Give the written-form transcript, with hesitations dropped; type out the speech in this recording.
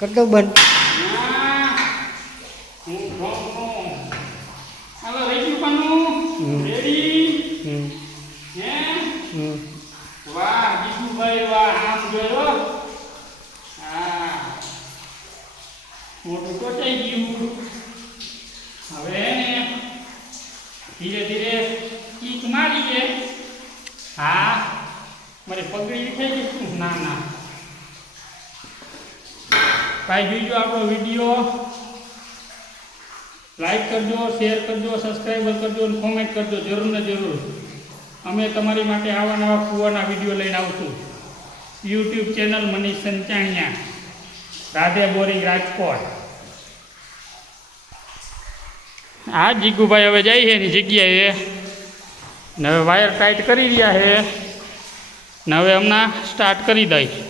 कर दो बंद। हेलो रेडी पन्नू रेडी वाह जीजू भाई वाह आम જોયો હા મોટું ટોચાઈ ગયું હવે ધીરે ધીરે કીક મારી દે હા મારી પગડી થઈ ગઈ ના ના ભાઈ જોઈજો આપણો વિડીયો લાઈક કરજો શેર કરજો સબસ્ક્રાઈબ કરજો અને કોમેન્ટ કરજો જરૂર ને જરૂર અમે તમારી માટે આવા નવા કૂવાના વિડીયો લઈને આવશું YouTube channel Manish Sanchaniya Radhe boring Rajkot આ જીગુભાઈ હવે જાય છે એની જગ્યાએ ને હવે વાયર ટાઈટ કરી રહ્યા છે ને હવે હમણાં સ્ટાર્ટ કરી દઈ